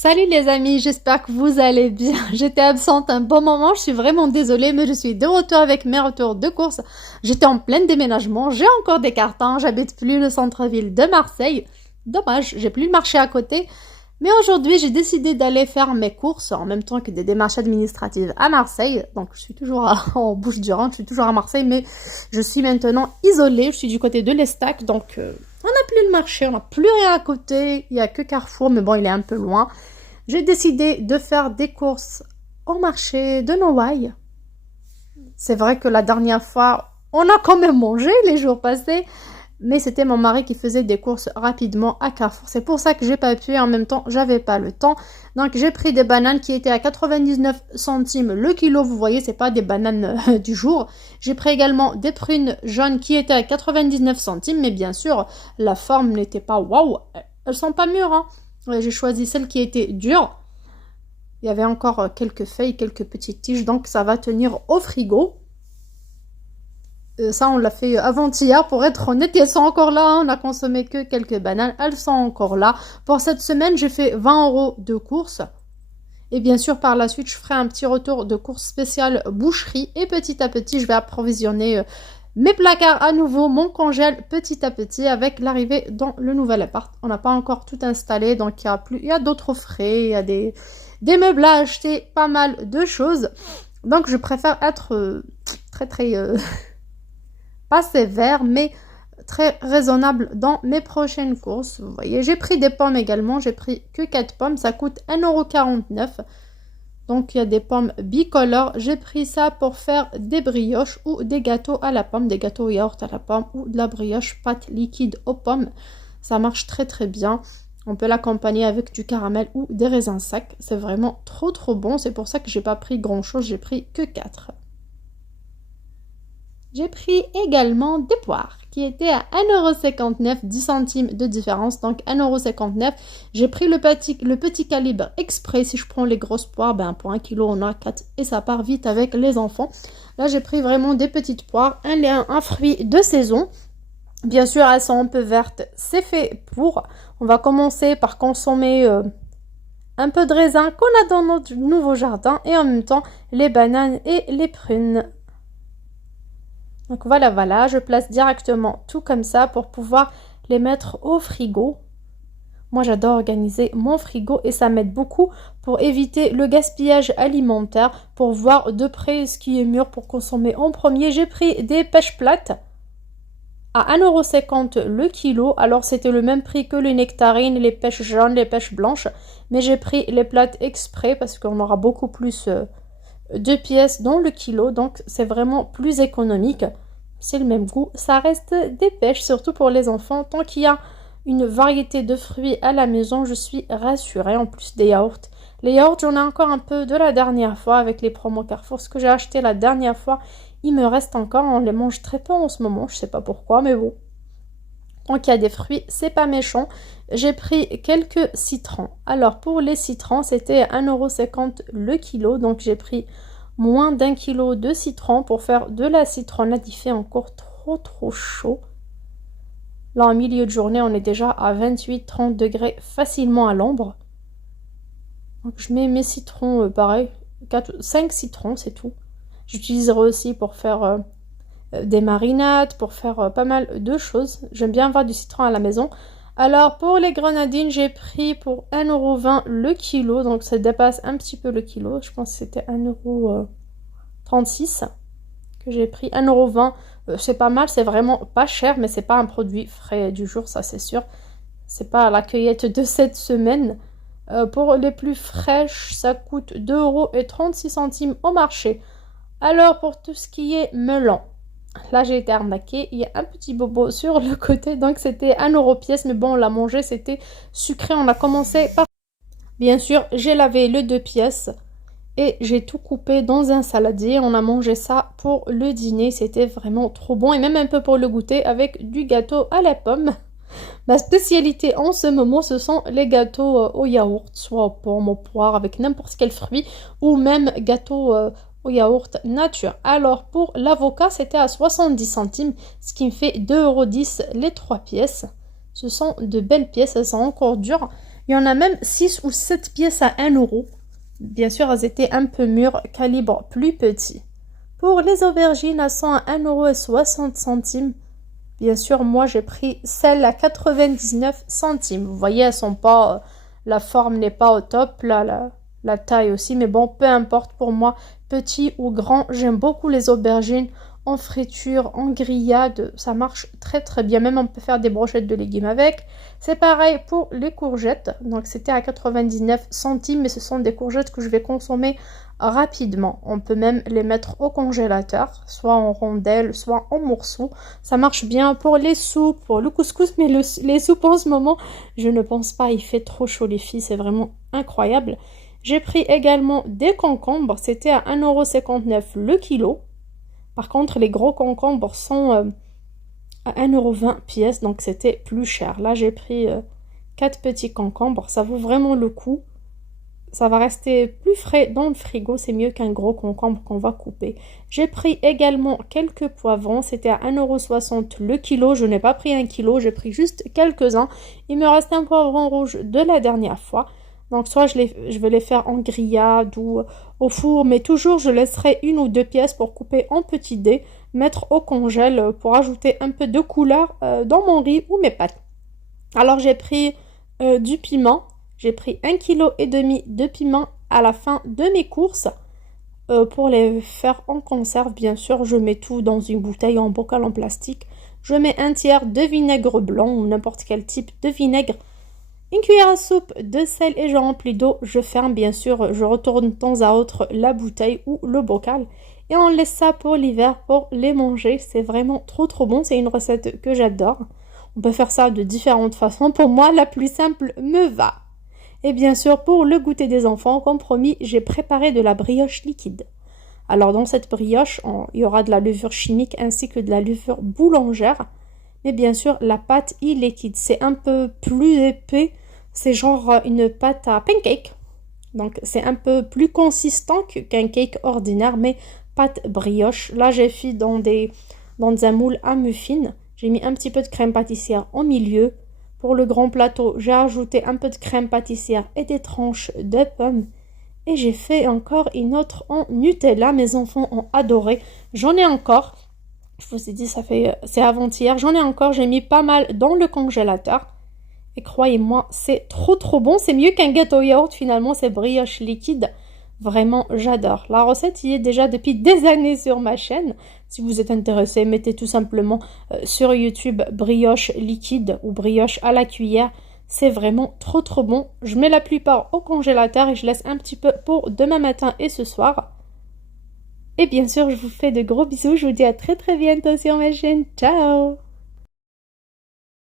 Salut les amis, j'espère que vous allez bien. J'étais absente un bon moment, je suis vraiment désolée, mais je suis de retour avec mes retours de course. J'étais en plein déménagement, j'ai encore des cartons, j'habite plus le centre-ville de Marseille. Dommage, j'ai plus le marché à côté. Mais aujourd'hui, j'ai décidé d'aller faire mes courses en même temps que des démarches administratives à Marseille. Donc, je suis toujours en Bouches-du-Rhône, je suis toujours à Marseille, mais je suis maintenant isolée. Je suis du côté de l'Estac, donc on n'a plus le marché, on n'a plus rien à côté. Il n'y a que Carrefour, mais bon, il est un peu loin. J'ai décidé de faire des courses au marché de Noailles. C'est vrai que la dernière fois, on a quand même mangé les jours passés, mais c'était mon mari qui faisait des courses rapidement à Carrefour. C'est pour ça que j'ai pas pu et en même temps, j'avais pas le temps. Donc j'ai pris des bananes qui étaient à 99 centimes le kilo. Vous voyez, c'est pas des bananes du jour. J'ai pris également des prunes jaunes qui étaient à 99 centimes, mais bien sûr, la forme n'était pas waouh. Elles sont pas mûres, hein. J'ai choisi celles qui étaient dures. Il y avait encore quelques feuilles, quelques petites tiges, donc ça va tenir au frigo. Ça, on l'a fait avant-hier, pour être honnête. Elles sont encore là, hein. On n'a consommé que quelques bananes. Elles sont encore là. Pour cette semaine, j'ai fait 20 € de courses. Et bien sûr, par la suite, je ferai un petit retour de course spéciale boucherie. Et petit à petit, je vais approvisionner mes placards à nouveau, mon congèle petit à petit avec l'arrivée dans le nouvel appart. On n'a pas encore tout installé, donc il y a d'autres frais, il y a des meubles à acheter, pas mal de choses. Donc, je préfère être très pas sévère, mais très raisonnable dans mes prochaines courses. Vous voyez, j'ai pris des pommes également. J'ai pris que 4 pommes. Ça coûte 1,49 €. Donc, il y a des pommes bicolores. J'ai pris ça pour faire des brioches ou des gâteaux à la pomme, des gâteaux au yaourt à la pomme ou de la brioche pâte liquide aux pommes. Ça marche très bien. On peut l'accompagner avec du caramel ou des raisins secs. C'est vraiment trop bon. C'est pour ça que j'ai pas pris grand chose. J'ai pris que 4. J'ai pris également des poires qui étaient à 1,59 €, 10 centimes de différence, donc 1,59 €. J'ai pris le petit calibre exprès. Si je prends les grosses poires, pour 1 kg, on a 4 et ça part vite avec les enfants. Là, j'ai pris vraiment des petites poires, un fruit de saison. Bien sûr, elles sont un peu vertes, c'est fait pour. On va commencer par consommer un peu de raisin qu'on a dans notre nouveau jardin et en même temps les bananes et les prunes. Donc voilà, je place directement tout comme ça pour pouvoir les mettre au frigo. Moi, j'adore organiser mon frigo et ça m'aide beaucoup pour éviter le gaspillage alimentaire, pour voir de près ce qui est mûr pour consommer en premier. J'ai pris des pêches plates à 1,50 € le kilo. Alors, c'était le même prix que les nectarines, les pêches jaunes, les pêches blanches. Mais j'ai pris les plates exprès parce qu'on aura beaucoup plus de pièces dans le kilo. Donc, c'est vraiment plus économique. C'est le même goût. Ça reste des pêches, surtout pour les enfants. Tant qu'il y a une variété de fruits à la maison, je suis rassurée. En plus des yaourts. Les yaourts, j'en ai encore un peu de la dernière fois avec les promos Carrefour. Ce que j'ai acheté la dernière fois, il me reste encore. On les mange très peu en ce moment. Je sais pas pourquoi, mais bon. Tant qu'il y a des fruits, c'est pas méchant. J'ai pris quelques citrons. Alors, pour les citrons, c'était 1,50 € le kilo. Donc, j'ai pris moins d'1 kilo de citron pour faire de la citronnade. Il fait encore trop chaud. Là, en milieu de journée, on est déjà à 28-30 degrés facilement à l'ombre. Donc, je mets mes citrons, pareil, 5 citrons, c'est tout. J'utiliserai aussi pour faire des marinades, pour faire pas mal de choses. J'aime bien avoir du citron à la maison. Alors, pour les grenadines, j'ai pris pour 1,20 € le kilo. Donc, ça dépasse un petit peu le kilo. Je pense que c'était 1,36 € que j'ai pris. 1,20 €, c'est pas mal. C'est vraiment pas cher, mais c'est pas un produit frais du jour, ça c'est sûr. C'est pas la cueillette de cette semaine. Pour les plus fraîches, ça coûte 2,36 € au marché. Alors, pour tout ce qui est melon, là, j'ai été arnaquée. Il y a un petit bobo sur le côté. Donc, c'était 1 € pièce. Mais bon, on l'a mangé. C'était sucré. On a commencé par... Bien sûr, j'ai lavé le 2 pièces. Et j'ai tout coupé dans un saladier. On a mangé ça pour le dîner. C'était vraiment trop bon. Et même un peu pour le goûter avec du gâteau à la pomme. Ma spécialité en ce moment, ce sont les gâteaux au yaourt. Soit aux pommes, aux poires, avec n'importe quel fruit. Ou même gâteaux... au yaourt nature. Alors pour l'avocat, c'était à 70 centimes, ce qui me fait 2,10 € les 3 pièces. Ce sont de belles pièces, elles sont encore dures. Il y en a même 6 ou 7 pièces à 1 euro. Bien sûr, elles étaient un peu mûres, calibre plus petit. Pour les aubergines, elles sont à 1,60 €. Bien sûr, moi, j'ai pris celles à 99 centimes. Vous voyez, elles sont pas... la forme n'est pas au top, là, la taille aussi. Mais bon, peu importe pour moi, petit ou grand, j'aime beaucoup les aubergines en friture, en grillade. Ça marche très très bien. Même on peut faire des brochettes de légumes avec. C'est pareil pour les courgettes. Donc, c'était à 99 centimes, mais ce sont des courgettes que je vais consommer rapidement. On peut même les mettre au congélateur, soit en rondelles, soit en morceaux. Ça marche bien pour les soupes, pour le couscous, mais les soupes en ce moment, je ne pense pas, il fait trop chaud les filles, c'est vraiment incroyable. J'ai pris également des concombres, c'était à 1,59 € le kilo. Par contre, les gros concombres sont à 1,20 € pièce, donc c'était plus cher. Là, j'ai pris 4 petits concombres, ça vaut vraiment le coup. Ça va rester plus frais dans le frigo, c'est mieux qu'un gros concombre qu'on va couper. J'ai pris également quelques poivrons, c'était à 1,60 € le kilo. Je n'ai pas pris 1 kilo, j'ai pris juste quelques-uns. Il me reste un poivron rouge de la dernière fois. Donc soit je vais les faire en grillade ou au four, mais toujours je laisserai 1 ou 2 pièces pour couper en petits dés, mettre au congèle pour ajouter un peu de couleur dans mon riz ou mes pâtes. Alors j'ai pris du piment. J'ai pris 1,5 kg de piment à la fin de mes courses. Pour les faire en conserve, bien sûr, je mets tout dans une bouteille en bocal en plastique. Je mets un tiers de vinaigre blanc ou n'importe quel type de vinaigre. Une cuillère à soupe de sel et je remplis d'eau. Je ferme, bien sûr, je retourne de temps à autre la bouteille ou le bocal. Et on laisse ça pour l'hiver pour les manger. C'est vraiment trop trop bon. C'est une recette que j'adore. On peut faire ça de différentes façons. Pour moi, la plus simple me va. Et bien sûr, pour le goûter des enfants, comme promis, j'ai préparé de la brioche liquide. Alors dans cette brioche, il y aura de la levure chimique ainsi que de la levure boulangère. Mais bien sûr, la pâte est liquide. C'est un peu plus épais. C'est genre une pâte à pancake. Donc c'est un peu plus consistant qu'un cake ordinaire, mais pâte brioche. Là, j'ai fait dans un moule à muffins. J'ai mis un petit peu de crème pâtissière au milieu. Pour le grand plateau, j'ai ajouté un peu de crème pâtissière et des tranches de pommes. Et j'ai fait encore une autre en Nutella. Mes enfants ont adoré. J'en ai encore. Je vous ai dit, c'est avant-hier. J'en ai encore. J'ai mis pas mal dans le congélateur. Et croyez-moi, c'est trop trop bon. C'est mieux qu'un gâteau yaourt finalement. C'est brioche liquide. Vraiment, j'adore. La recette y est déjà depuis des années sur ma chaîne. Si vous êtes intéressé, mettez tout simplement sur YouTube brioche liquide ou brioche à la cuillère. C'est vraiment trop trop bon. Je mets la plupart au congélateur et je laisse un petit peu pour demain matin et ce soir. Et bien sûr, je vous fais de gros bisous. Je vous dis à très très bientôt sur ma chaîne. Ciao!